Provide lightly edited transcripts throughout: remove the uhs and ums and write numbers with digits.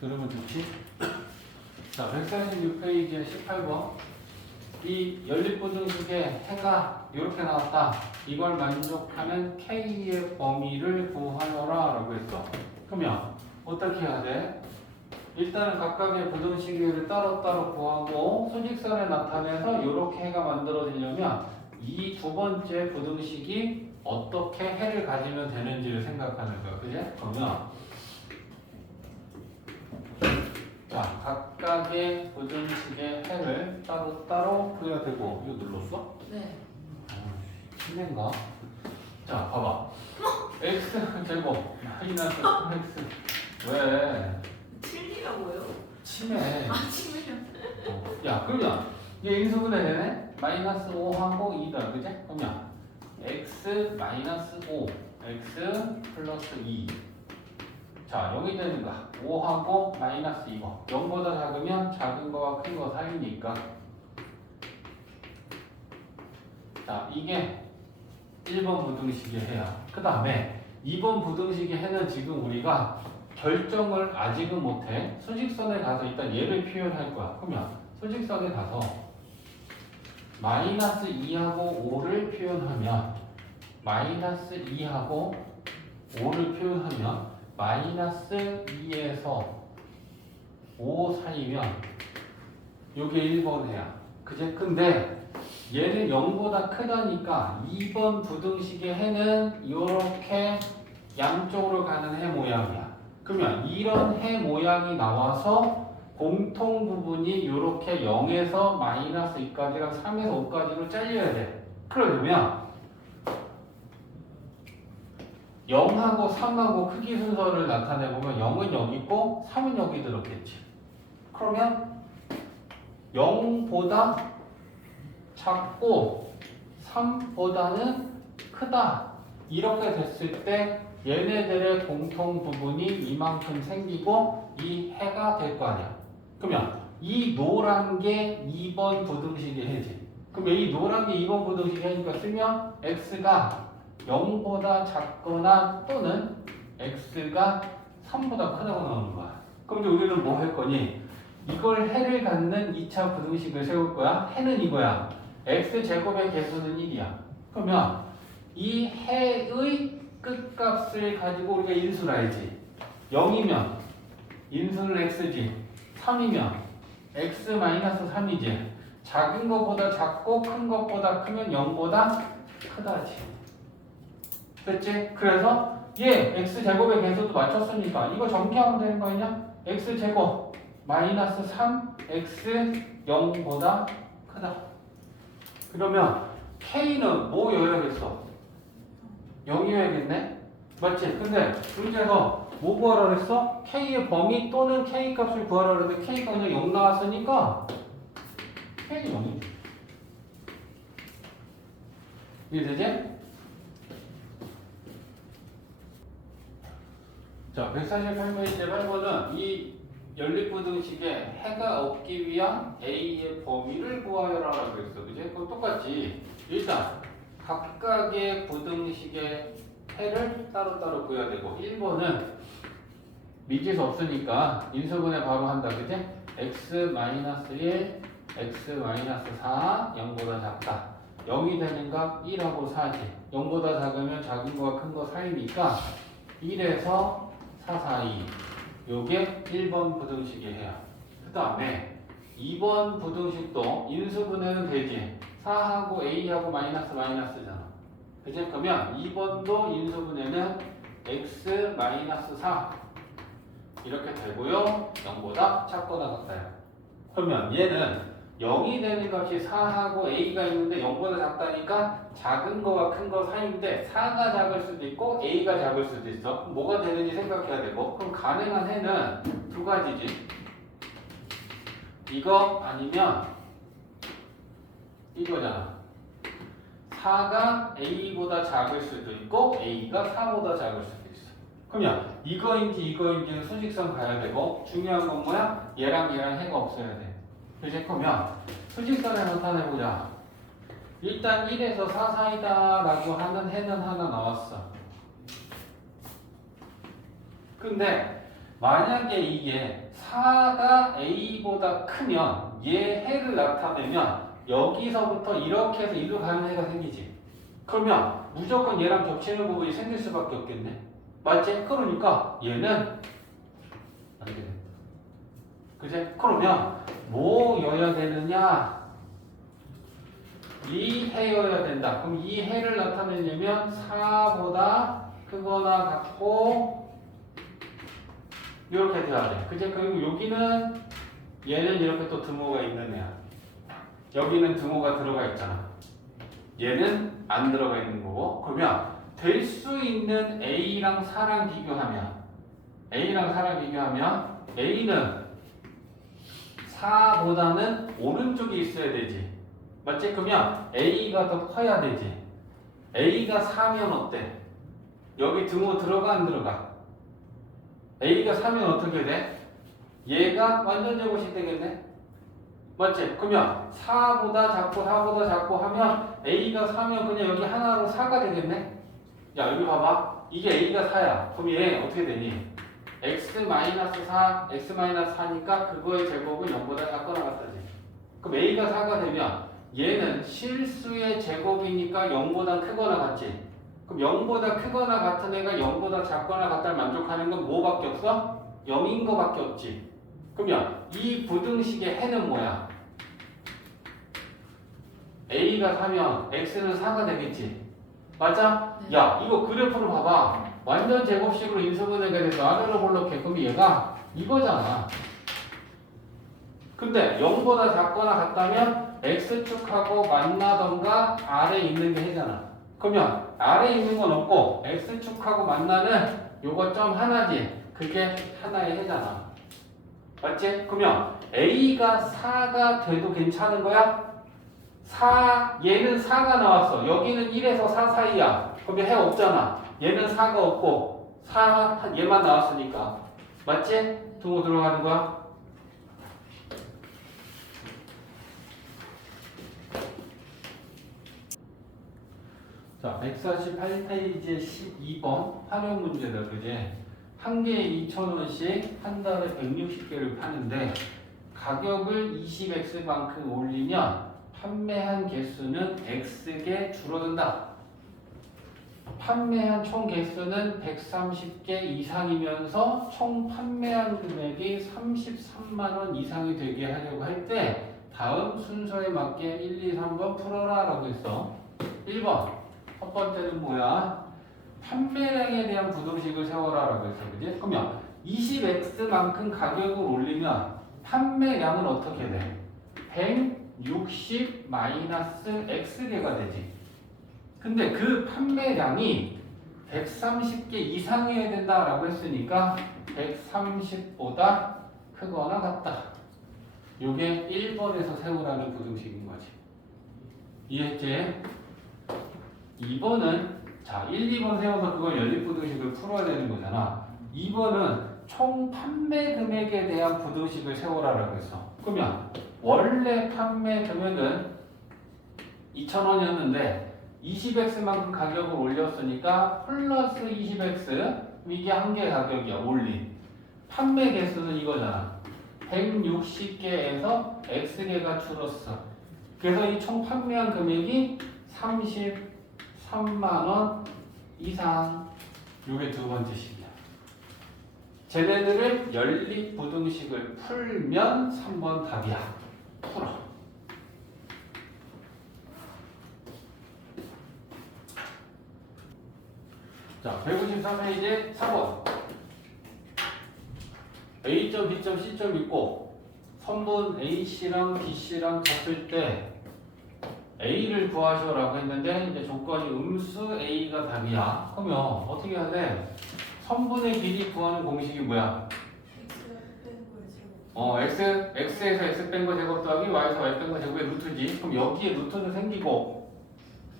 들으면 좋지? 자, 146페이지에 18번. 이 연립부등식의 해가 이렇게 나왔다. 이걸 만족하는 K의 범위를 구하여라 라고 했어. 그러면 어떻게 해야 돼? 일단은 각각의 부등식을 따로따로 구하고 수직선에 나타내서 이렇게 해가 만들어지려면 이 두 번째 부등식이 어떻게 해를 가지면 되는지를 생각하는 거야. 그지? 그러면 자, 각각의 부등식의 해를 따로따로 그려야 되고. 이거 눌렀어? 네. 실례인가? 자, 봐봐. x 제곱 마이너스 3x. 왜? 7이라고요? 침해. 아, 7이요? 야, 그러면 얘 인수분해 되네? 마이너스 5하고 2다. 그지? 그러면 x 마이너스 5 x 플러스 2. 자, 여기 되는 거 5하고 마이너스 2거 0보다 작으면 작은 거와 큰 거 사이니까. 자, 이게 1번 부등식의 해야. 그 다음에 2번 부등식의 해는 지금 우리가 결정을 아직은 못해. 수직선에 가서 일단 얘를 표현할 거야. 그러면 수직선에 가서 마이너스 2하고 5를 표현하면 마이너스 2하고 5를 표현하면 마이너스 2에서 5 사이면 요게 1번 해야. 그제? 근데 얘는 0보다 크다니까 2번 부등식의 해는 이렇게 양쪽으로 가는 해 모양이야. 그러면 이런 해 모양이 나와서 공통 부분이 이렇게 0에서 마이너스 2까지랑 3에서 5까지로 잘려야 돼. 그러려면 0하고 3하고 크기 순서를 나타내보면 0은 여기 있고 3은 여기 들었겠지. 그러면 0보다 작고 3보다는 크다. 이렇게 됐을 때 얘네들의 공통 부분이 이만큼 생기고 이 해가 될 거 아니야. 그러면 이 노란 게 2번 부등식의 해지. 그럼 이 노란 게 2번 부등식의 해니까 쓰면 x가 0보다 작거나 또는 x가 3보다 크다고 나오는 거야. 그럼 이제 우리는 뭐 할 거니? 이걸 해를 갖는 2차 부등식을 세울 거야. 해는 이거야. x제곱의 개수는 1이야. 그러면 이 해의 끝값을 가지고 우리가 인수를 알지. 0이면 인수는 x지. 3이면 x-3이지. 작은 것보다 작고 큰 것보다 크면 0보다 크다지. 됐지? 그래서 얘 x제곱의 개수도 맞췄으니까 이거 전개하면 되는 거 아니냐? x제곱 마이너스 3 x 0보다 크다. 그러면 k는 뭐여야겠어? 0이어야겠네? 맞지? 근데 문제에서 뭐 구하라 그랬어? k의 범위 또는 k 값을 구하라 그랬는데 k가 그냥 0 나왔으니까 k는 0이지. 이해되지? 자, 148페이지 8번은 이 연립부등식에 해가 없기 위한 A의 범위를 구하여라 라고 했어. 그지? 그럼 똑같지. 일단 각각의 부등식의 해를 따로따로 구해야 되고 1번은 미지수 없으니까 인수분해 바로 한다. 그지? x-1, x-4 0보다 작다. 0이 되는 값 1하고 4지. 0보다 작으면 작은 거와 큰 거 사이니까 1에서 4 사이. 요게 1번 부등식의 해야. 그 다음에 2번 부등식도 인수분해는 되지. 4하고 A하고 마이너스잖아. 그치? 그러면 2번도 인수분해는 x-4 이렇게 되고요. 0보다 작거나 같아요. 그러면 얘는 0이 되는 값이 4하고 A가 있는데 0보다 작다니까 작은 거와 큰 거 사이인데 4가 작을 수도 있고 A가 작을 수도 있어. 그럼 뭐가 되는지 생각해야 되고. 그럼 가능한 해는 두 가지지. 이거 아니면 이거잖아. 4가 A보다 작을 수도 있고 A가 4보다 작을 수도 있어. 그러면 이거인지 이거인지는 수직선 가야 되고 중요한 건 뭐야? 얘랑 해가 없어야 돼. 이제 그러면 수직선에 나타내보자. 일단 1에서 4 사이다 라고 하는 해는 하나 나왔어. 근데 만약에 이게 4가 a보다 크면 얘 해를 나타내면 여기서부터 이렇게 해서 일로 가는 해가 생기지. 그러면 무조건 얘랑 겹치는 부분이 생길 수밖에 없겠네. 맞지? 그러니까 얘는 안 되겠네. 그지? 그러면 뭐여야 되느냐? 이 해여야 된다. 그럼 이 해를 나타내려면 4보다 크거나 같고 이렇게 돼야 돼. 그지? 그리고 여기는 얘는 이렇게 또 등호가 있는 애야. 여기는 등호가 들어가 있잖아. 얘는 안 들어가 있는 거고. 그러면 될 수 있는 A랑 4랑 비교하면 A는 4보다는 오른쪽에 있어야 되지. 맞지? 그러면 A가 더 커야 되지. A가 4면 어때? 여기 등호 들어가 안 들어가? A가 4면 어떻게 돼? 얘가 완전 제곱이 되겠네? 맞지? 그러면 4보다 작고 하면 A가 4면 그냥 여기 하나로 4가 되겠네? 야 여기 봐봐. 이게 A가 4야. 그럼 얘 어떻게 되니? x-4, x-4니까 그거의 제곱은 0보다 작거나 같다지. 그럼 A가 4가 되면 얘는 실수의 제곱이니까 0보다 크거나 같지. 그럼 0보다 크거나 같은 애가 0보다 작거나 같다를 만족하는 건 뭐밖에 없어? 0인 거밖에 없지. 그러면 이 부등식의 해는 뭐야? A가 4면 X는 4가 되겠지. 맞아? 네. 야 이거 그래프를 봐봐. 완전 제곱식으로 인수분해가 돼서 아래로 볼록해. 그럼 얘가 이거잖아. 근데 0보다 작거나 같다면 X축하고 만나던가 아래에 있는 게 해잖아. 그러면 아래에 있는 건 없고 X축하고 만나는 요거 점 하나지. 그게 하나의 해잖아. 맞지? 그러면 A가 4가 돼도 괜찮은 거야? 얘는 4가 나왔어. 여기는 1에서 4 사이야. 그러면 해 없잖아. 얘는 4가 없고 얘만 나왔으니까. 맞지? 등호 들어가는 거야? 자, 148페이지 12번 활용 문제다. 그지? 한 개에 2,000원씩 한 달에 160개를 파는데 가격을 20x만큼 올리면 판매한 개수는 x개 줄어든다. 판매한 총 개수는 130개 이상이면서 총 판매한 금액이 33만 원 이상이 되게 하려고 할 때 다음 순서에 맞게 1, 2, 3번 풀어라 라고 했어. 1번 첫 번째는 뭐야? 판매량에 대한 부등식을 세워라 라고 했어. 그지? 그러면 20x만큼 가격을 올리면 판매량은 어떻게 돼? 160 마이너스 x개가 되지. 근데 그 판매량이 130개 이상이어야 된다라고 했으니까 130보다 크거나 같다. 요게 1번에서 세우라는 부등식인 거지. 이해했지? 2번은 자 1, 2번 세워서 그걸 연립부등식을 풀어야 되는 거잖아. 2번은 총 판매 금액에 대한 부등식을 세우라라고 했어. 그러면 원래 판매 금액은 2,000원이었는데 20x만큼 가격을 올렸으니까 플러스 20x 이게 한 개 가격이야. 올린 판매 개수는 이거잖아. 160개에서 x개가 줄었어. 그래서 이 총 판매한 금액이 33만원 이상. 요게 두 번째 식이야. 쟤네들을 연립부등식을 풀면 3번 답이야. 풀어. 자, 153페이지 4번. A점, B점, C점 있고 선분 A씨랑 B씨랑 같을 때 A를 구하시오라고 했는데 이제 조건이 음수 A가 답이야. 그러면 어떻게 해야 돼? 선분의 길이 구하는 공식이 뭐야? x에서 x 뺀 거 제곱 더하기 y에서 y 뺀 거 제곱의 루트지. 그럼 여기에 루트는 생기고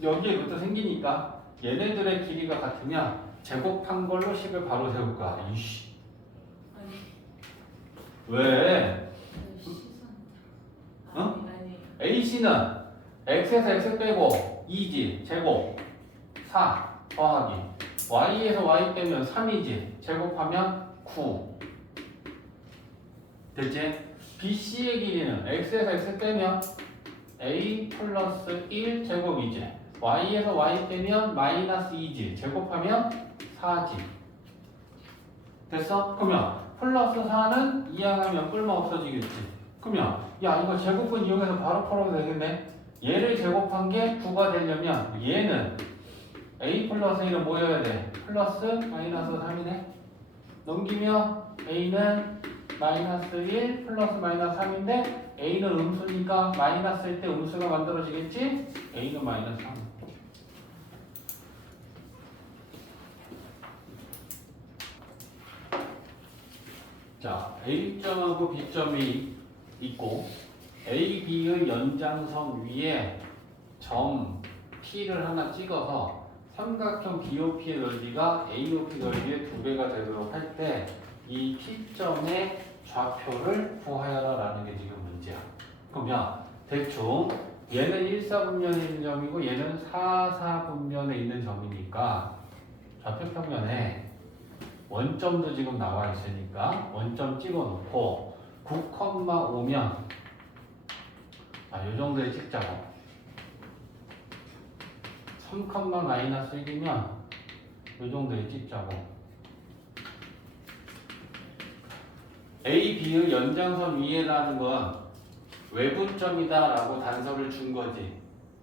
여기에 루트 생기니까 얘네들의 길이가 같으면 제곱한 걸로 식을 바로 세울 거야. 이씨. 왜? 어? AC는 x에서 x 빼고 2지. 제곱 4 더하기 y에서 y 빼면 3이지. 제곱하면 9 됐지? BC의 길이는 x에서 x 빼면 a 플러스 1 제곱이지. y에서 y 빼면 마이너스 2지. 제곱하면 4지. 됐어? 그러면 플러스 4는 이항하면 뿔마 없어지겠지. 그러면 야 이거 제곱근 이용해서 바로 풀어도 되겠네. 얘를 제곱한 게 9가 되려면 얘는 a 플러스 1은 뭐여야 돼? 플러스 마이너스 3이네. 넘기면 a는 마이너스 1 플러스 마이너스 3인데 a는 음수니까 마이너스일 때 음수가 만들어지겠지? a는 마이너스 3. 자, A점하고 B점이 있고 A, B의 연장선 위에 점 P를 하나 찍어서 삼각형 BOP의 넓이가 AOP 넓이의 2배가 되도록 할 때 이 P점의 좌표를 구하여라 라는 게 지금 문제야. 그러면 대충 얘는 1사분면에 있는 점이고 얘는 4사분면에 있는 점이니까 좌표평면에 원점도 지금 나와 있으니까 원점 찍어 놓고 9,5면 요 정도의 찍자고. 3, 마이너스 1이면 요 정도의 찍자고. A, B의 연장선 위에라는 건 외분점이다 라고 단서를 준 거지.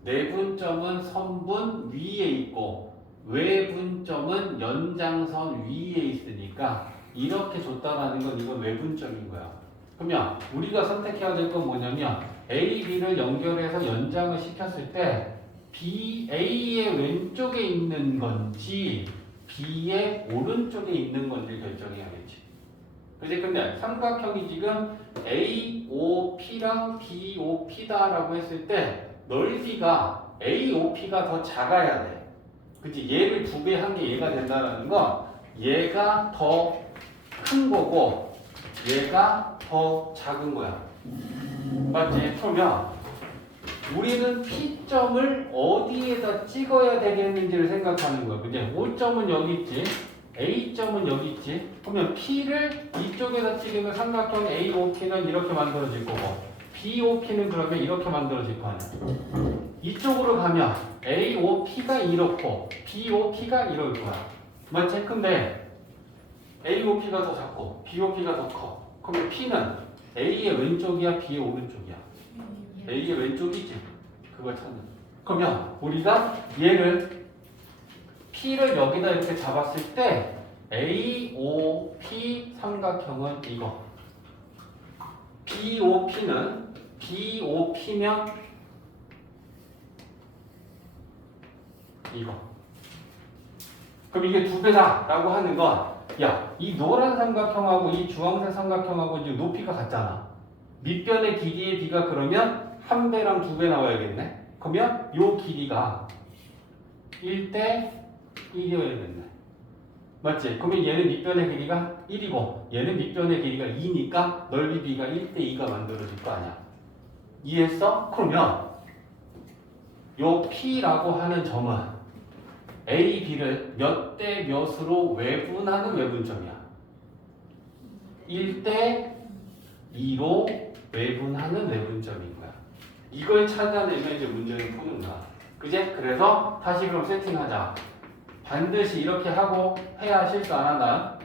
내분점은 선분 위에 있고 외분점은 연장선 위에 있으니까 이렇게 줬다라는 건 이건 외분점인 거야. 그러면 우리가 선택해야 될 건 뭐냐면 A, B를 연결해서 연장을 시켰을 때 B, A의 왼쪽에 있는 건지 B의 오른쪽에 있는 건지 결정해야겠지. 그치? 근데 삼각형이 지금 AOP랑 BOP다라고 했을 때 넓이가 AOP가 더 작아야 돼. 그치? 얘를 2배 한 게 얘가 된다는 건 얘가 더 큰 거고 얘가 더 작은 거야. 맞지? 그러면 우리는 P점을 어디에다 찍어야 되겠는지를 생각하는 거야. 그치? O점은 여기 있지. A점은 여기 있지. 그러면 P를 이쪽에다 찍으면 삼각형 AOP는 이렇게 만들어질 거고 BOP는 그러면 이렇게 만들어질 거 아니야. 이쪽으로 가면 AOP가 이렇고 BOP가 이럴 거야. 맞지? 근데 AOP가 더 작고 BOP가 더 커. 그러면 P는 A의 왼쪽이야 B의 오른쪽이야? A의 왼쪽이지. 그걸 찾는. 그러면 우리가 얘를 P를 여기다 이렇게 잡았을 때 AOP 삼각형은 이거. BOP는 BOP면 이거. 그럼 이게 2배다 라고 하는 건 야, 이 노란 삼각형하고 이 주황색 삼각형하고 이제 높이가 같잖아. 밑변의 길이의 비가 그러면 1배랑 2배 나와야겠네. 그러면 요 길이가 1대 1이어야겠네. 맞지? 그러면 얘는 밑변의 길이가 1이고 얘는 밑변의 길이가 2니까 넓이 B가 1대 2가 만들어질 거 아니야. 이해했어? 그러면 요 P라고 하는 점은 A, B를 몇 대 몇으로 외분하는 외분점이야. 1대 2로 외분하는 외분점인 거야. 이걸 찾아내면 이제 문제를 푸는 거야. 그제? 그래서 다시 그럼 세팅하자. 반드시 이렇게 하고 해야 실수 안 한다.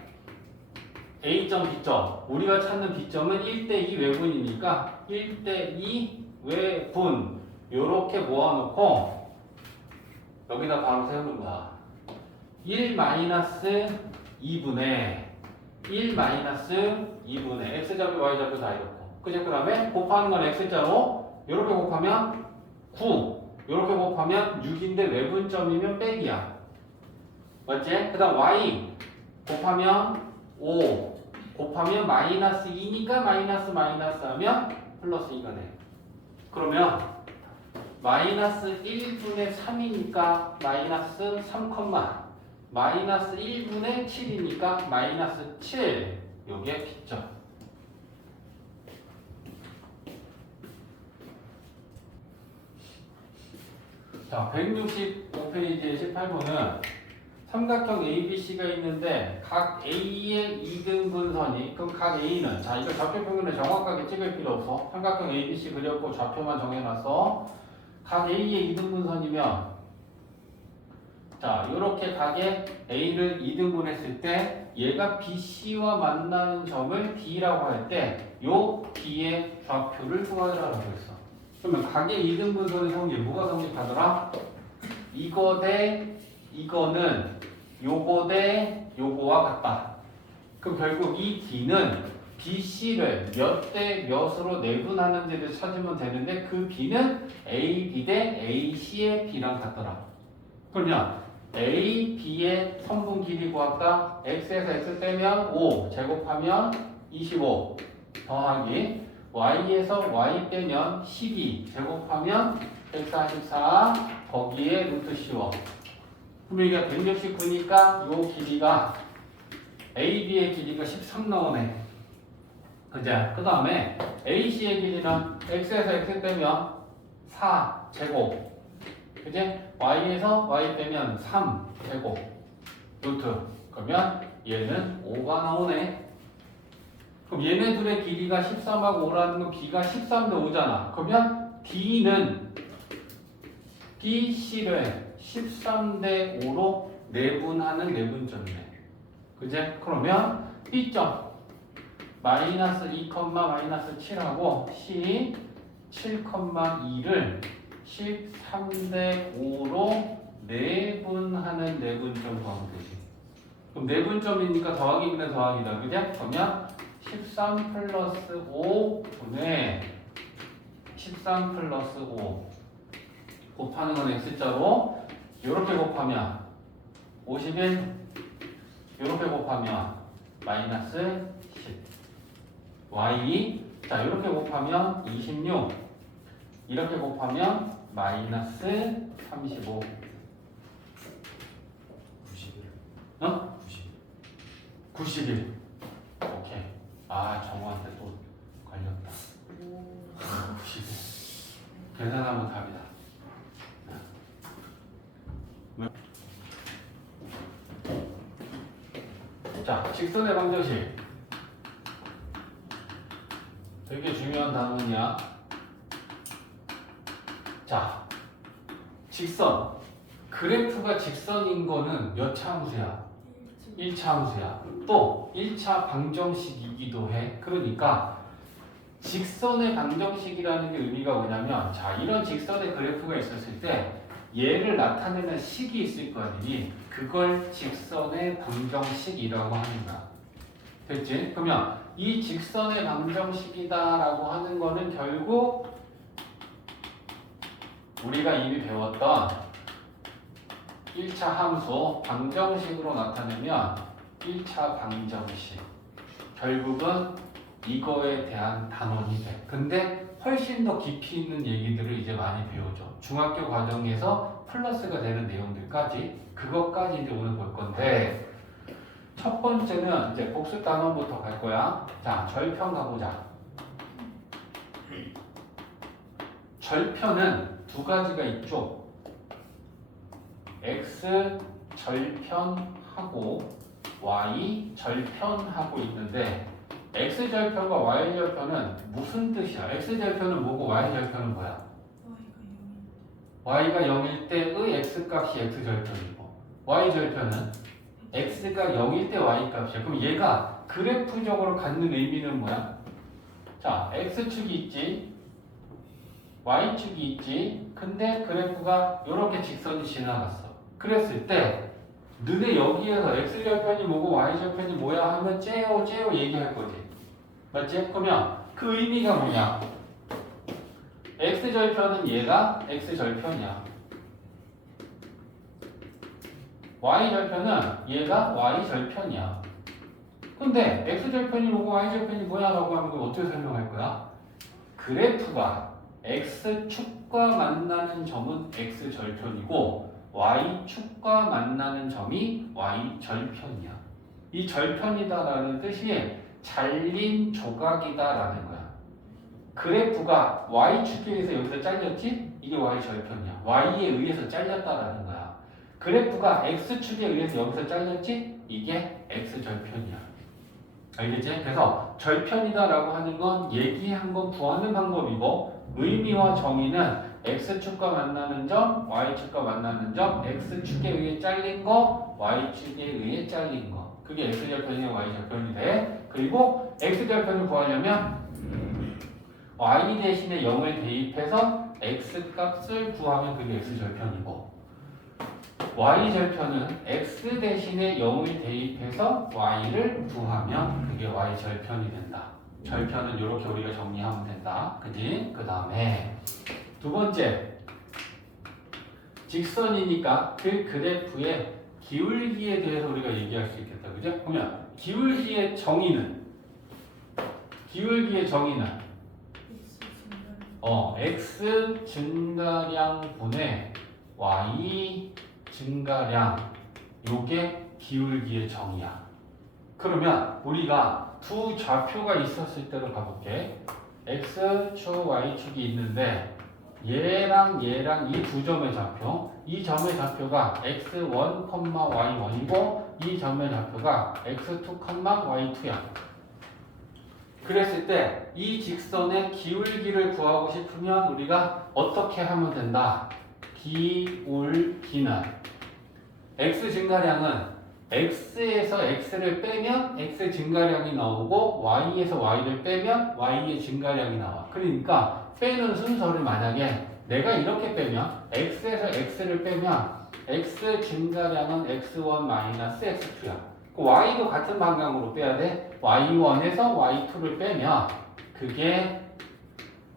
A점, B점. 우리가 찾는 B점은 1대2 외분이니까 1대2 외분. 요렇게 모아놓고 여기다 바로 세우는 거야. 1-2분의 1-2분의 X좌표, Y좌표 다 이렇고. 그제? 그 다음에 곱하는 건 X자로 요렇게 곱하면 9. 요렇게 곱하면 6인데 외분점이면 빼기야. 맞지? 그 다음 Y 곱하면 5 곱하면 마이너스 2니까 마이너스 하면 플러스 2가 돼. 그러면 마이너스 1분의 3이니까 마이너스 3, 마이너스 1분의 7이니까 마이너스 7. 요게 P점. 자, 165페이지의 18번은 삼각형 ABC가 있는데 각 A의 이등분선이 그럼 각 A는 자 이거 좌표 평면을 정확하게 찍을 필요 없어. 삼각형 ABC 그렸고 좌표만 정해놨어. 각 A의 이등분선이면 자 이렇게 각의 A를 이등분했을 때 얘가 BC와 만나는 점을 D라고 할 때 요 D의 좌표를 구하라고 했어. 그러면 각의 이등분선의 성질 뭐가 성립하더라? 이거 대 이거는 요거 대 요거와 같다. 그럼 결국 이 D는 BC를 몇 대 몇으로 내분하는지를 찾으면 되는데 그 B는 AB 대 AC의 B랑 같더라. 그러면 A, B의 선분 길이 구할까? X에서 X 빼면 5 제곱하면 25 더하기 Y에서 Y 빼면 12 제곱하면 144 거기에 루트 씌워. 그럼 이게 169니까 요 길이가 AB의 길이가 13 나오네. 그죠? 그 다음에 AC의 길이는 X에서 X 빼면 4 제곱. 그지? Y에서 Y 빼면 3 제곱. 루트. 그러면 얘는 5가 나오네. 그럼 얘네 둘의 길이가 13하고 5라는 건 B가 13 대 5잖아. 그러면 D는 BC를 13 대 5로 내분하는 내분점이네. 그제? 그러면 B점 마이너스 2, 마이너스 7하고 C 7,2를 13 대 5로 내분하는 내분점 구하면 되지. 그럼 내분점이니까 더하기는 더하기다. 그죠? 그러면 13 플러스 5분의 13 플러스 5 곱하는 건 X자로 이렇게 곱하면 51 이렇게 곱하면 마이너스 10 Y 자 이렇게 곱하면 26 이렇게 곱하면 마이너스 35 91. 어? 91. 91 오케이 아 정우한테 또 걸렸다 91 계산하면 답이다. 자, 직선의 방정식. 되게 중요한 단어냐? 자, 직선. 그래프가 직선인 거는 몇 차 함수야? 1차 함수야. 또 1차 방정식이기도 해. 그러니까 직선의 방정식이라는 게 의미가 뭐냐면 자, 이런 직선의 그래프가 있었을 때 얘를 나타내는 식이 있을 거 아니니 그걸 직선의 방정식이라고 하는 거야. 됐지? 그러면 이 직선의 방정식이다라고 하는 거는 결국 우리가 이미 배웠던 1차 함수 방정식으로 나타내면 1차 방정식 결국은 이거에 대한 단원이 돼. 근데 훨씬 더 깊이 있는 얘기들을 이제 많이 배우죠. 중학교 과정에서 플러스가 되는 내용들까지 그것까지 이제 오늘 볼 건데 첫 번째는 이제 복수 단원부터 갈 거야. 자, 절편 가보자. 절편은 두 가지가 있죠. X 절편하고 Y 절편하고 있는데 X절편과 Y절편은 무슨 뜻이야? X절편은 뭐고 Y절편은 뭐야? Y가 0일 때의 X값이 X절편이고 Y절편은 X가 0일 때 Y값이야. 그럼 얘가 그래프적으로 갖는 의미는 뭐야? 자, X축이 있지 Y축이 있지 근데 그래프가 이렇게 직선이 지나갔어. 그랬을 때 너네 여기에서 X절편이 뭐고 Y절편이 뭐야 하면 째요 얘기할 거지. 맞지? 그러면 그 의미가 뭐냐? X절편은 얘가 X절편이야. Y절편은 얘가 Y절편이야. 근데 X절편이 뭐고 Y절편이 뭐야 라고 하면 그걸 어떻게 설명할 거야? 그래프가 X축과 만나는 점은 X절편이고 Y축과 만나는 점이 Y절편이야. 이 절편이다라는 뜻이 잘린 조각이다라는 거야. 그래프가 Y축에 의해서 여기서 잘렸지? 이게 Y절편이야. Y에 의해서 잘렸다라는 거야. 그래프가 x축에 의해서 여기서 잘렸지? 이게 x절편이야. 알겠지? 그래서 절편이다라고 하는 건 얘기한 건 구하는 방법이고 의미와 정의는 x축과 만나는 점, y축과 만나는 점, x축에 의해 잘린 거, y축에 의해 잘린 거. 그게 x절편이냐 y절편이 돼. 그리고 x절편을 구하려면 y 대신에 0을 대입해서 x값을 구하면 그게 x절편이고 y절편은 x 대신에 0을 대입해서 y를 구하면 그게 y절편이 된다. 절편은 이렇게 우리가 정리하면 된다. 그지? 그 다음에 두 번째, 직선이니까 그 그래프의 기울기에 대해서 우리가 얘기할 수 있겠다. 그죠? 그러면 기울기의 정의는 x 증가량 분의 y 증가량 요게 기울기의 정의야. 그러면 우리가 두 좌표가 있었을 때로 가볼게. x축, y축이 있는데 얘랑 이 두 점의 좌표, 이 점의 좌표가 x1, y1이고 이 점의 좌표가 x2, y2야. 그랬을 때 이 직선의 기울기를 구하고 싶으면 우리가 어떻게 하면 된다? 기울기는 x 증가량은 x에서 x를 빼면 x 증가량이 나오고 y에서 y를 빼면 y의 증가량이 나와. 그러니까 빼는 순서를 만약에 내가 이렇게 빼면 x에서 x를 빼면 x 증가량은 x1 마이너스 x2야. y도 같은 방향으로 빼야 돼. y1에서 y2를 빼면 그게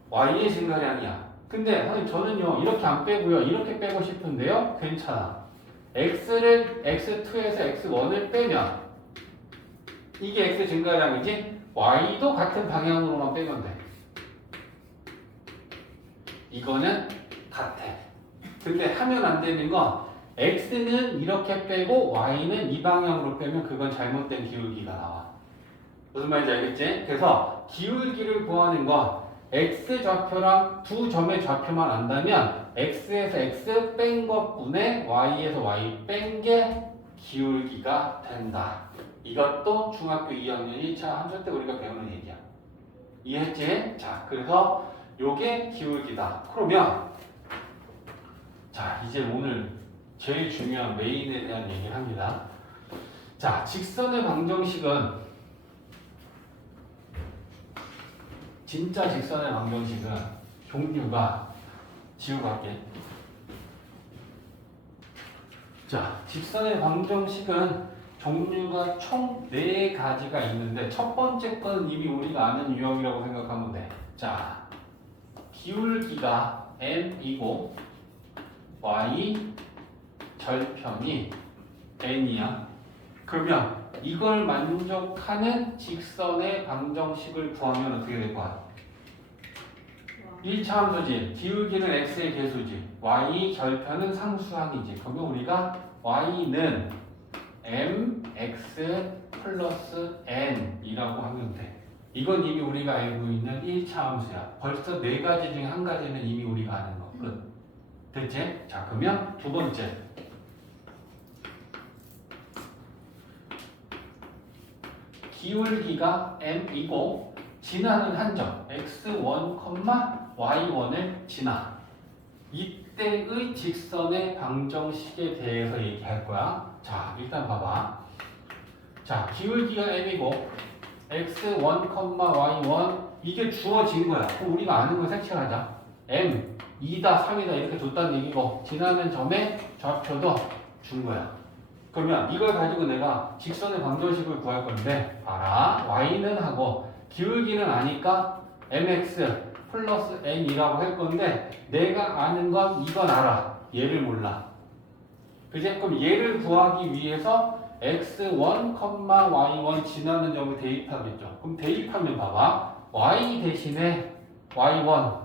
y의 증가량이야. 근데 선생님 저는요 이렇게 안 빼고요 이렇게 빼고 싶은데요. 괜찮아. x를 x2에서 x1을 빼면 이게 x 증가량이지 y도 같은 방향으로만 빼면 돼. 이거는 같아. 근데 하면 안 되는 건 x는 이렇게 빼고 y는 이 방향으로 빼면 그건 잘못된 기울기가 나와. 무슨 말인지 알겠지? 그래서 기울기를 구하는 건 x좌표랑 두 점의 좌표만 안다면 x에서 x 뺀 것분에 y에서 y 뺀 게 기울기가 된다. 이것도 중학교 2학년 1차 함수 때 우리가 배우는 얘기야. 이해했지? 자, 그래서 요게 기울기다. 그러면 자, 이제 오늘 제일 중요한 메인에 대한 얘기를 합니다. 자, 직선의 방정식은 진짜 직선의 방정식은 종류가 지우고 할게. 자, 직선의 방정식은 종류가 총 4가지가 있는데 첫 번째 건 이미 우리가 아는 유형이라고 생각하면 돼. 자, 기울기가 m이고 y 절편이 n이야. 그러면 이걸 만족하는 직선의 방정식을 구하면 어떻게 될 거야? 1차 함수지. 기울기는 x의 개수지. y 절편은 상수항이지. 그러면 우리가 y는 mx 플러스 n이라고 하면 돼. 이건 이미 우리가 알고 있는 1차 함수야. 벌써 4가지 중에 한 가지는 이미 우리가 아는 거. 끝. 됐지? 자, 그러면 두 번째. 기울기가 m이고 지나는 한 점 x1, y1을 지나. 이때의 직선의 방정식에 대해서 얘기할 거야. 자, 일단 봐봐. 자, 기울기가 m이고 x1, y1 이게 주어진 거야. 그럼 우리가 아는 거 색칠하자. m 2다, 3이다 이렇게 뒀다는 얘기고 지나는 점의 좌표도 준 거야. 그러면 이걸 가지고 내가 직선의 방정식을 구할 건데 봐라. y는 하고 기울기는 아니까 mx 플러스 n이라고 할 건데 내가 아는 건 이건 알아. 얘를 몰라. 그지? 그럼 얘를 구하기 위해서 x1, y1 지나는 점을 대입하겠죠. 그럼 대입하면 봐봐. y 대신에 y1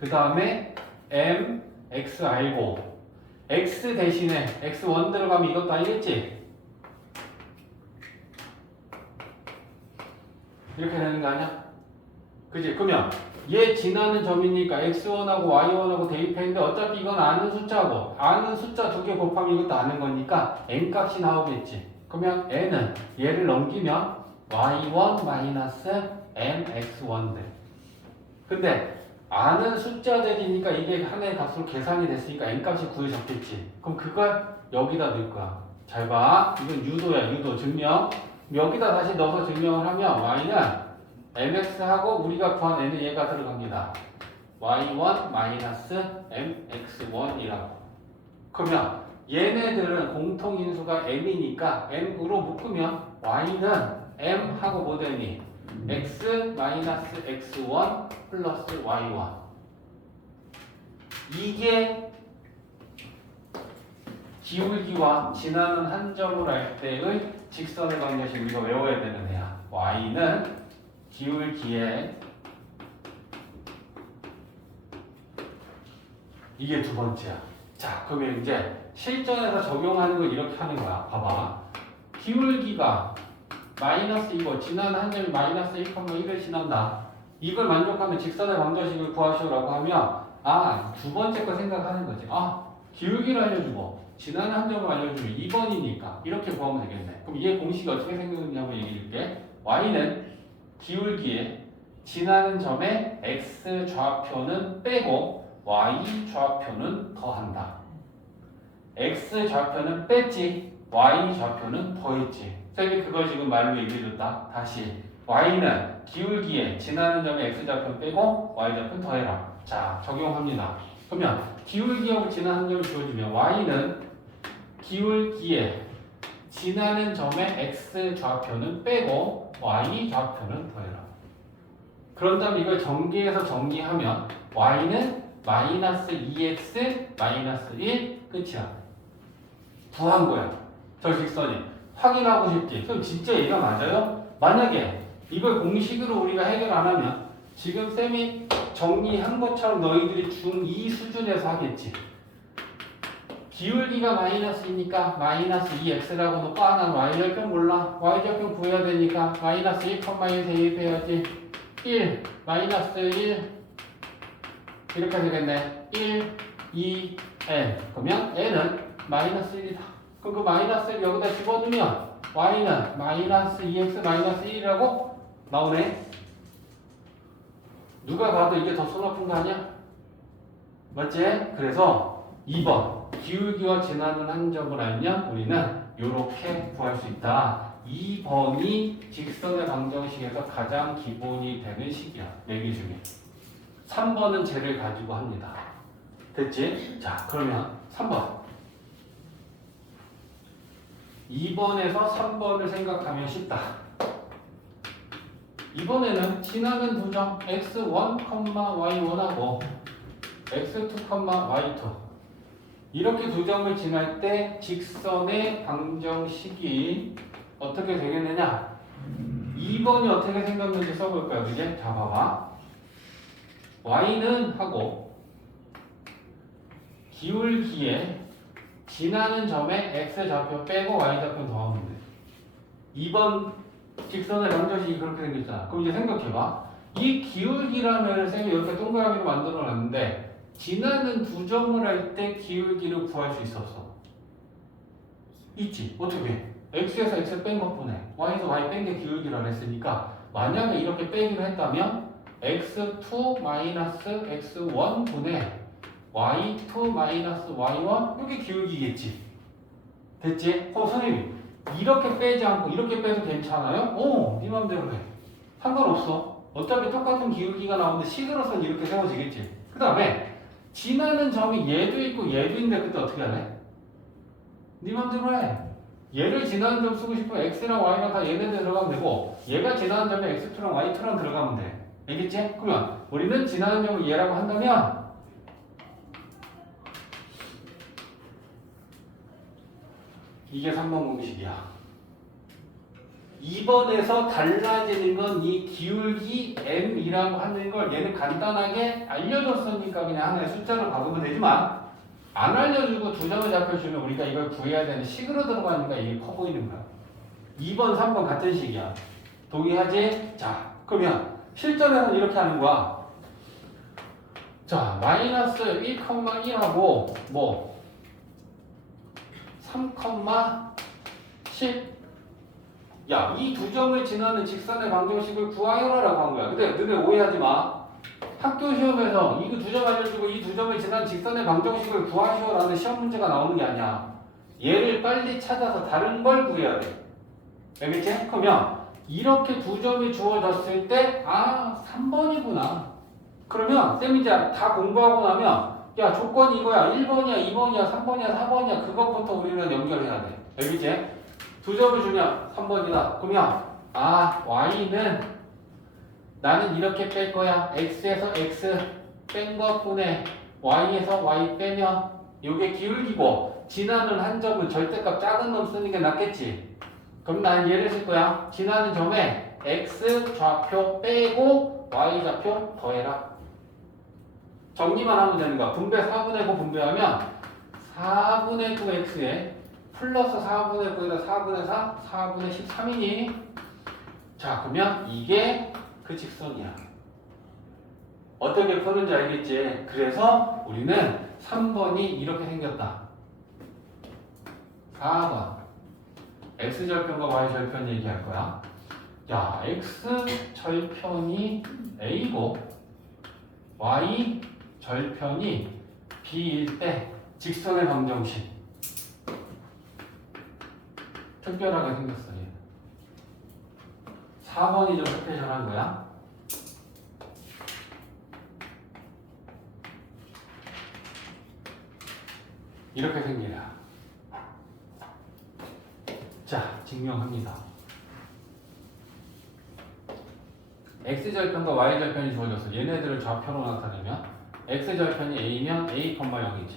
그 다음에 m, x 알고 x 대신에 x1 들어가면 이것도 알겠지? 이렇게 되는 거 아니야? 그지? 그러면 얘 지나는 점이니까 x1하고 y1하고 대입했는데 어차피 이건 아는 숫자고 아는 숫자 두 개 곱하면 이것도 아는 거니까 n 값이 나오겠지. 그러면 n은 얘를 넘기면 y1 마이너스 mx1 돼. 근데 아는 숫자들이니까 이게 하나의 값으로 계산이 됐으니까 n 값이 구해졌겠지. 그럼 그걸 여기다 넣을 거야. 잘 봐. 이건 유도야, 유도 증명. 여기다 다시 넣어서 증명을 하면 y는 mx하고 우리가 구한 n은 얘가 들어갑니다. y1 마이너스 mx1이라고. 그러면 얘네들은 공통인수가 m이니까 m으로 묶으면 y는 m하고 뭐 되니? x 마이너스 x1 플러스 y1. 이게 기울기와 지나는 한 점을 알 때의 직선의 방정식 우리가 외워야 되는 애야. y는 기울기에 이게 두 번째야. 자, 그러면 이제 실전에서 적용하는 걸 이렇게 하는 거야. 봐봐. 기울기가 마이너스 이거 지나는 한 점이 마이너스 1,1을 지난다. 이걸 만족하면 직선의 방정식을 구하시오라고 하면 두 번째 거 생각하는 거지. 기울기를 알려주고 지나는 한 점을 알려주면 2번이니까 이렇게 구하면 되겠네. 그럼 얘 공식이 어떻게 생겼는지 한번 얘기해 줄게. y는 기울기에 지나는 점의 x 좌표는 빼고 y 좌표는 더한다. x 좌표는 뺐지, y 좌표는 더했지. 쌤이 그걸 지금 말로 얘기해줬다. 다시 y는 기울기에 지나는 점의 x 좌표는 빼고 y 좌표는 더해라. 자, 적용합니다. 그러면 기울기하고 지나는 점을 주어지면 y는 기울기에 지나는 점의 x 좌표는 빼고 y 좌표는 더해라. 그런 다음에 이걸 전개해서 정리하면 y는 마이너스 2x 마이너스 1 끝이야. 구한 거야. 저 직선이. 확인하고 싶지. 그럼 진짜 얘가 맞아요? 만약에 이걸 공식으로 우리가 해결 안 하면 지금 쌤이 정리한 것처럼 너희들이 중2 수준에서 하겠지. 기울기가 마이너스이니까 마이너스 2x라고 놓고 나는 y절편 몰라. y절편 구해야 되니까 마이너스 1,1 대입해야지. 1 마이너스 1 이렇게 되겠네. 1, 2, n. 그러면 n은 마이너스 1이다. 그럼 그 마이너스를 여기다 집어넣으면 y는 마이너스 2x 마이너스 1이라고 나오네. 누가 봐도 이게 더 손 아픈 거 아니야? 맞지? 그래서 2번 기울기와 지나는 한 점을 알면 우리는 이렇게 구할 수 있다. 2번이 직선의 방정식에서 가장 기본이 되는 식이야. 4개 중에. 3번은 쟤를 가지고 합니다. 됐지? 자, 그러면 3번. 2번에서 3번을 생각하면 쉽다. 이번에는 지나는 두 점 x1, y1하고 x2, y2 이렇게 두 점을 지날 때 직선의 방정식이 어떻게 되겠느냐? 2번이 어떻게 생겼는지 써볼까요? 이제 자 봐봐. y는 하고 기울기에 지나는 점에 x 좌표 빼고 y 좌표 더하면 돼. 2번 직선의 방정식이 그렇게 생겼잖아. 그럼 이제 생각해봐. 이 기울기라면 쌤이 이렇게 동그라미로 만들어 놨는데 지나는 두 점을 할 때 기울기를 구할 수 있었어. 있지. 어떻게? x에서 x 뺀 것뿐에 y에서 y 뺀 게 기울기라 했으니까 만약에 이렇게 빼기로 했다면 x2 마이너스 x1 분의 y2 마이너스 y1 이게 기울기겠지. 됐지? 선생님 이렇게 빼지 않고 이렇게 빼도 괜찮아요? 네 맘대로 해. 상관없어. 어차피 똑같은 기울기가 나오는데 식으로서는 이렇게 세워지겠지. 그 다음에 지나는 점이 얘도 있고 얘도 있는데 그때 어떻게 하래? 네 맘대로 해. 얘를 지나는 점 쓰고 싶으면 x랑 y랑 다 얘네들 들어가면 되고 얘가 지나는 점에 x2랑 y2랑 들어가면 돼. 알겠지? 그러면 우리는 지나는 점을 얘라고 한다면 이게 3번 공식이야. 2번에서 달라지는 건 이 기울기 m이라고 하는 걸 얘는 간단하게 알려줬으니까 그냥 하나의 숫자로 바꾸면 되지만 안 알려주고 두 점을 잡혀주면 우리가 이걸 구해야 되는 식으로 들어가니까 이게 커 보이는 거야. 2번, 3번 같은 식이야. 동의하지? 자, 그러면 실전에는 이렇게 하는 거야. 자, 마이너스 1,1하고 뭐 3,10. 야, 이 두 점을 지나는 직선의 방정식을 구하여라라고 한 거야. 근데 너네 오해하지 마. 학교 시험에서 이 두 점 알려주고 이 두 점을 지나는 직선의 방정식을 구하시오라는 시험 문제가 나오는 게 아니야. 얘를 빨리 찾아서 다른 걸 구해야 돼. 알겠지? 그러면 이렇게 두 점이 주어졌을 때 3번이구나. 그러면 쌤이 이제 다 공부하고 나면 야, 조건이 이거야. 1번이야, 2번이야, 3번이야, 4번이야. 그것부터 우리는 연결해야 돼. 알겠지? 두 점을 주면 3번이다. 그러면 y는 나는 이렇게 뺄 거야. x에서 x 뺀 것분에 y에서 y 빼면 요게 기울기고 지나는 한 점은 절대값 작은 놈 쓰는 게 낫겠지. 그럼 난 얘를 쓸 거야. 지나는 점에 x 좌표 빼고 y 좌표 더해라. 정리만 하면 되는 거야. 분배 4분의 9 분배하면 4분의 9x에 플러스 4분의 9에다 4분의 4, 4분의 13이니? 자, 그러면 이게 그 직선이야. 어떻게 푸는지 알겠지? 그래서 우리는 3번이 이렇게 생겼다. 4번. x절편과 y절편 얘기할 거야. 야, x절편이 a고 y절편이 b일 때 직선의 방정식. 특별하게 생겼어. 얘. 4번이 좀 스페셜한 거야. 이렇게 생기냐. 자, 증명합니다. x절편과 y절편이 주어져서 얘네들을 좌표로 나타내면 x절편이 a면 a, 0이지.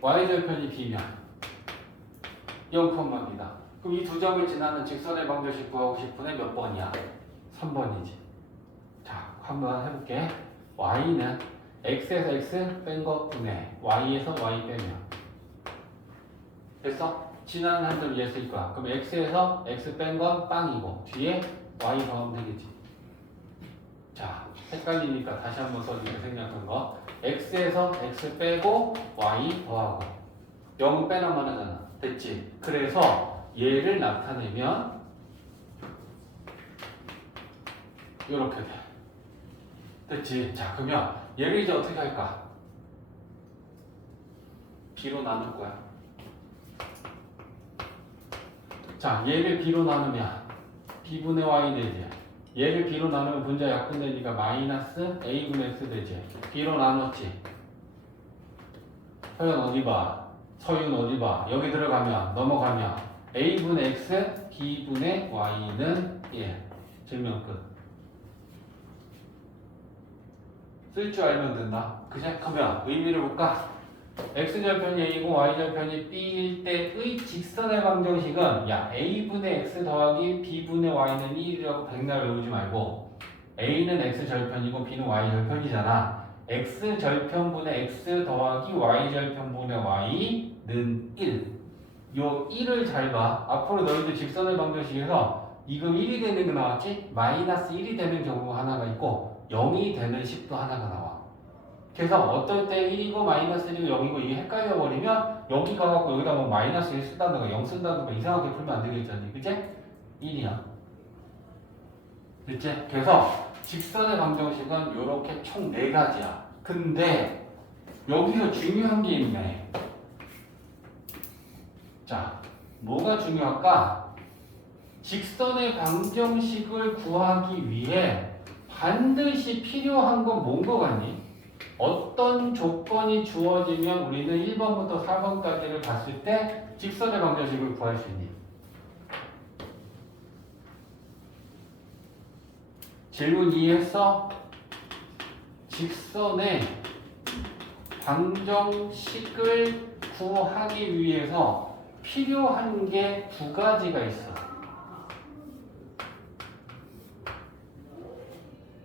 y절편이 b면 0,b다. 그럼 이 두 점을 지나는 직선의 방정식 구하고 싶은 애 몇 번이야? 3번이지. 자, 한번 해볼게. y는 x에서 x 뺀 것 분해 y에서 y 빼면 됐어? 지나는 한 점 얘 쓸 거야. 그럼 x에서 x 뺀 건 빵이고 뒤에 y 더하면 되겠지. 자, 헷갈리니까 다시 한번 써줄게. 생략한 거. x에서 x 빼고 y 더하고 0은 빼나만 하잖아. 됐지? 그래서 얘를 나타내면 이렇게 돼. 됐지? 자, 그러면 얘를 이제 어떻게 할까? b로 나눌 거야. 자, 얘를 b로 나누면 b분의 y 되지. 얘를 b로 나누면 분자 약분되니까 마이너스 a분의 x 되지. b로 나눴지. 서연 어디 봐? 서윤 어디 봐? 여기 들어가면 넘어가면 a분의 x, b분의 y는 1. 증명 끝. 쓸 줄 알면 된다. 그냥 하면 의미를 볼까? x절편이 a고 y절편이 b일 때의 직선의 방정식은 야, a분의 x 더하기 b분의 y는 1이라고 백날 외우지 말고 a는 x절편이고 b는 y절편이잖아. x절편분의 x 더하기 y절편분의 y는 1. 요 1을 잘 봐. 앞으로 너희들 직선의 방정식에서 이거 1이 되는 게 나왔지? 마이너스 1이 되는 경우가 하나가 있고 0이 되는 식도 하나가 나와. 그래서 어떨 때 1이고 마이너스 1이고 0이고 이게 헷갈려 버리면 여기 가갖고 여기다 뭐 마이너스 1 쓴다든가 0 쓴다든가 이상하게 풀면 안 되겠잖니. 그치? 1이야. 그치? 그래서 직선의 방정식은 요렇게 총 4가지야. 근데 여기서 중요한 게 있네. 자, 뭐가 중요할까? 직선의 방정식을 구하기 위해 반드시 필요한 건 뭔 거 같니? 어떤 조건이 주어지면 우리는 1번부터 4번까지를 봤을 때 직선의 방정식을 구할 수 있니? 질문 이해했어? 직선의 방정식을 구하기 위해서 필요한 게 2가지가 있어.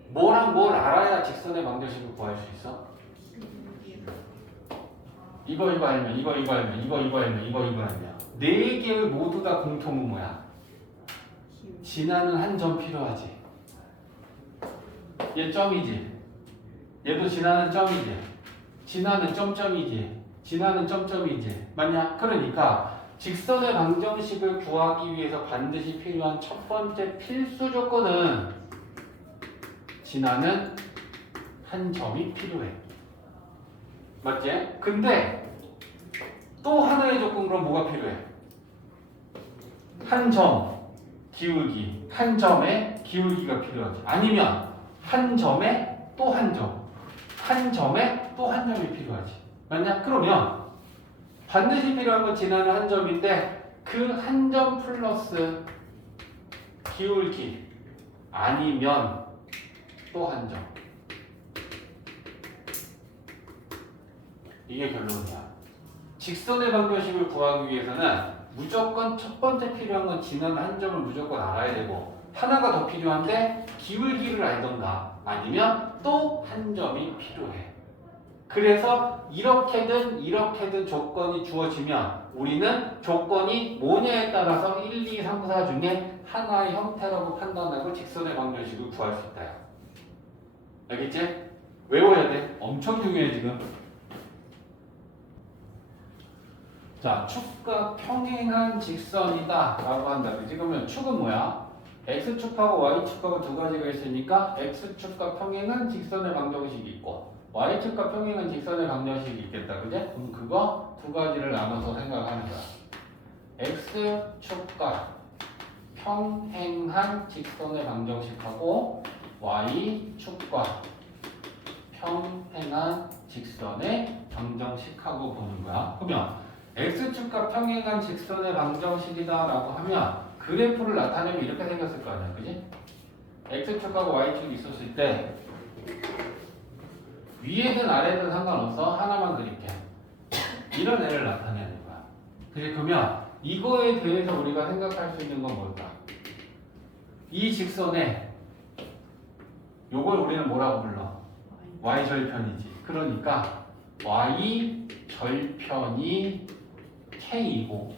뭐랑 뭘 알아야 직선의 방정식을 구할 수 있어? 이거 알면, 이거 알면, 이거 알면, 이거 알면. 4개의 모두 다 공통은 뭐야? 지나는 한 점 필요하지. 얘 점이지. 얘도 지나는 점이지. 지나는 점점이지. 지나는 점점이지. 맞냐? 그러니까 직선의 방정식을 구하기 위해서 반드시 필요한 첫 번째 필수 조건은 지나는 한 점이 필요해. 맞지? 근데 또 하나의 조건 그럼 뭐가 필요해? 한 점 기울기, 한 점의 기울기가 필요하지. 아니면 한 점에 또 한 점, 한 점에 또 한 점이 필요하지. 맞냐? 그러면 반드시 필요한 건 지나는 한 점인데 그 한 점 플러스 기울기 아니면 또 한 점. 이게 결론이야. 직선의 방정식을 구하기 위해서는 무조건 첫 번째 필요한 건 지나는 한 점을 무조건 알아야 되고 하나가 더 필요한데 기울기를 알던가 아니면 또 한 점이 필요해. 그래서 이렇게든 조건이 주어지면 우리는 조건이 뭐냐에 따라서 1, 2, 3, 4 중에 하나의 형태라고 판단하고 직선의 방정식을 구할 수 있다. 알겠지? 외워야 돼. 엄청 중요해 지금. 자, 축과 평행한 직선이다 라고 한다. 그치? 그러면 축은 뭐야? X축하고 Y축하고 두 가지가 있으니까 X축과 평행한 직선의 방정식이 있고 Y축과 평행한 직선의 방정식이 있겠다. 그지? 그럼 그거 두 가지를 나눠서 생각하는 거야. X축과 평행한 직선의 방정식하고 Y축과 평행한 직선의 방정식하고 보는 거야. 그러면 X축과 평행한 직선의 방정식이다 라고 하면 그래프를 나타내면 이렇게 생겼을 거 아니야. 그지? X축하고 Y축이 있었을 때 위에든 아래든 상관없어. 하나만 그릴게. 이런 애를 나타내는 거야. 그지? 그러면 이거에 대해서 우리가 생각할 수 있는 건 뭘까? 이 직선에 요걸 우리는 뭐라고 불러? Y절편이지. 그러니까 Y절편이 K이고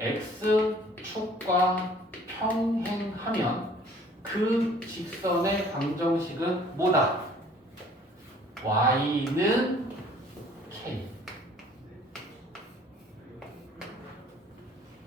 X축과 평행하면 그 직선의 방정식은 뭐다? Y는 K.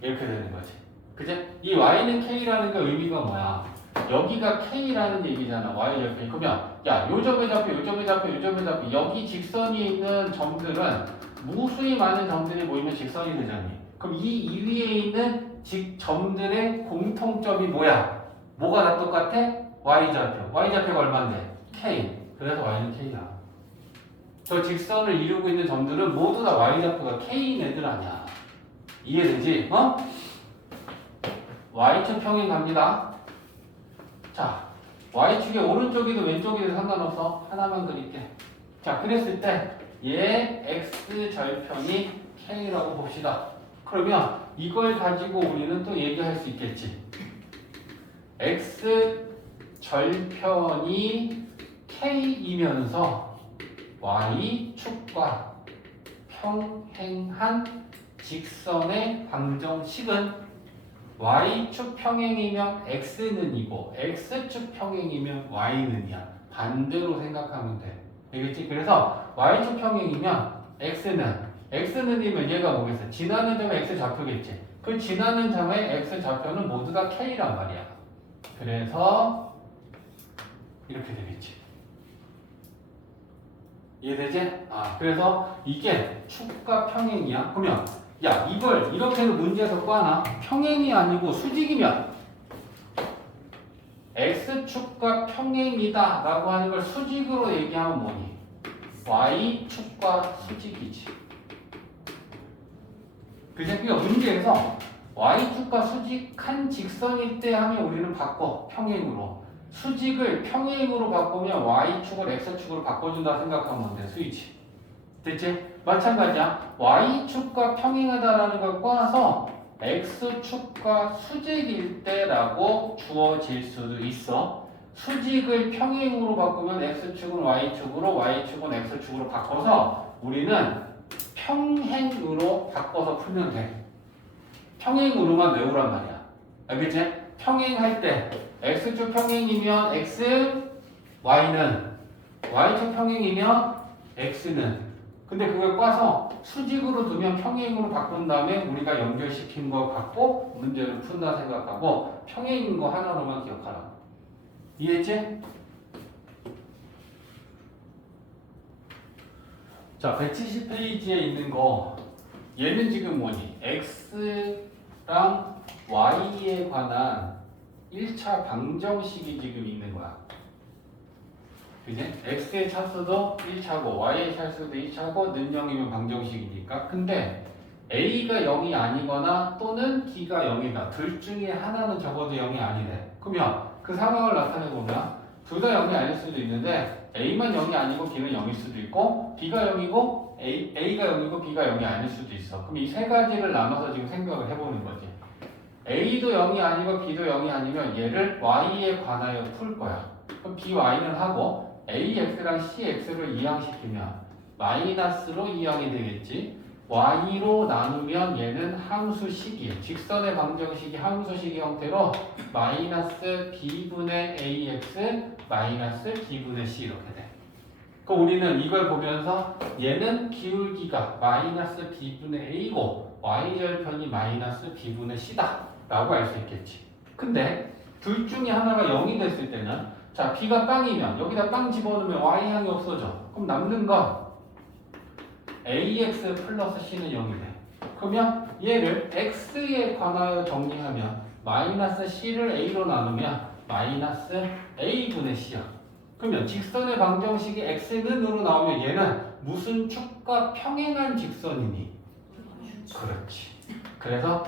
이렇게 되는 거지. 그치? 이 Y는 K라는 게 의미가 뭐야? 여기가 K라는 얘기잖아. Y절편이. 그러면 야, 요 점에 잡혀, 요 점에 잡혀, 요 점에 잡혀. 여기 직선이 있는 점들은 무수히 많은 점들이 모이면 직선이 되잖니. 그럼 이 위에 있는 점들의 공통점이 뭐야? 뭐가 다 똑같아? Y좌표. Y좌표가 얼마인데? K. 그래서 Y는 K야. 저 직선을 이루고 있는 점들은 모두 다 Y좌표가 K인 애들 아니야. 이해되지? 어? Y축 평행 갑니다. 자, Y축의 오른쪽이든 왼쪽이든 상관없어. 하나만 그릴게. 자, 그랬을 때 얘 X절편이 K라고 봅시다. 그러면 이걸 가지고 우리는 또 얘기할 수 있겠지. X절편이 K이면서 Y축과 평행한 직선의 방정식은 Y축 평행이면 X는 이고 X축 평행이면 Y는이야. 반대로 생각하면 돼. 알겠지? 그래서 Y축 평행이면 X는이면 얘가 뭐겠어? 지나는 점의 X좌표겠지. 그 지나는 점의 X좌표는 모두 다 K란 말이야. 그래서 이렇게 되겠지. 이해되지? 그래서 이게 축과 평행이야. 그러면 야, 이걸 이렇게도 문제에서 꽈나? 평행이 아니고 수직이면 X축과 평행이다 라고 하는 걸 수직으로 얘기하면 뭐니? Y축과 수직이지. 그죠? 그러니까 문제에서 Y축과 수직한 직선일 때 하면 우리는 바꿔. 평행으로. 수직을 평행으로 바꾸면 Y축을 X축으로 바꿔준다 생각하면 돼. 스위치. 됐지? 마찬가지야. Y축과 평행하다라는 걸 꽈서 X축과 수직일 때라고 주어질 수도 있어. 수직을 평행으로 바꾸면 X축은 Y축으로, Y축은 X축으로 바꿔서 우리는 평행으로 바꿔서 풀면 돼. 평행으로만 외우란 말이야. 알겠지? 평행할 때 X축 평행이면 X y는 y축 평행이면 x는 근데 그걸 꽈서 수직으로 두면 평행으로 바꾼 다음에 우리가 연결시킨 거 갖고 문제를 푼다 생각하고 평행인 거 하나로만 기억하라. 이해했지? 자, 170페이지에 있는 거 얘는 지금 뭐니? x랑 y에 관한 1차 방정식이 지금 있는 거야. 그지? x의 차수도 1차고 y의 차수도 1차고 는 0이면 방정식이니까. 근데 a가 0이 아니거나 또는 b가 0이다. 둘 중에 하나는 적어도 0이 아니래. 그러면 그 상황을 나타내보면 둘 다 0이 아닐 수도 있는데 a만 0이 아니고 b는 0일 수도 있고 b가 0이고 a가 0이고 b가 0이 아닐 수도 있어. 그럼 이 세 가지를 나눠서 지금 생각을 해보는 거지. a도 0이 아니고 b도 0이 아니면 얘를 y에 관하여 풀 거야. 그럼 by는 하고 ax랑 cx를 이항시키면 마이너스로 이항이 되겠지. y로 나누면 얘는 함수식이에요. 직선의 방정식이 함수식 형태로 마이너스 b분의 ax 마이너스 b분의 c 이렇게 돼. 그럼 우리는 이걸 보면서 얘는 기울기가 마이너스 b분의 a고 y절편이 마이너스 b분의 c다 라고 알 수 있겠지. 근데 둘 중에 하나가 0이 됐을 때는 자, b가 빵이면 여기다 빵 집어넣으면 y항이 없어져. 그럼 남는 건 ax 플러스 c는 0이 돼. 그러면 얘를 x에 관하여 정리하면 마이너스 c를 a로 나누면 마이너스 a분의 c야. 그러면 직선의 방정식이 x는으로 나오면 얘는 무슨 축과 평행한 직선이니? 그렇지. 그래서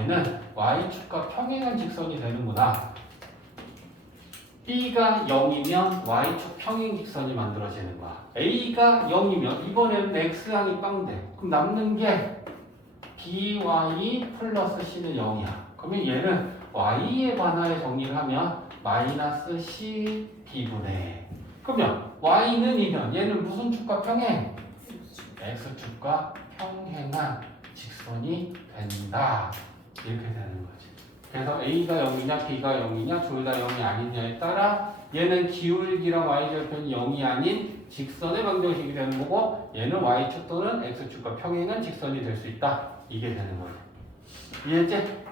얘는 y축과 평행한 직선이 되는구나. b가 0이면 y축 평행 직선이 만들어지는 거야. a가 0이면 이번에는 x항이 빵돼. 그럼 남는 게 by 플러스 c는 0이야. 그러면 얘는 y에 관하여 정리를 하면 마이너스 c b분의. 그러면 y는 이면 얘는 무슨 축과 평행? x축과 평행한 직선이 된다. 이렇게 되는 거지. 그래서 a가 0이냐 b가 0이냐 둘 다 0이 아니냐에 따라 얘는 기울기랑 y절편이 0이 아닌 직선의 방정식이 되는 거고 얘는 y축 또는 x축과 평행한 직선이 될 수 있다. 이게 되는 거예요. 이해했지?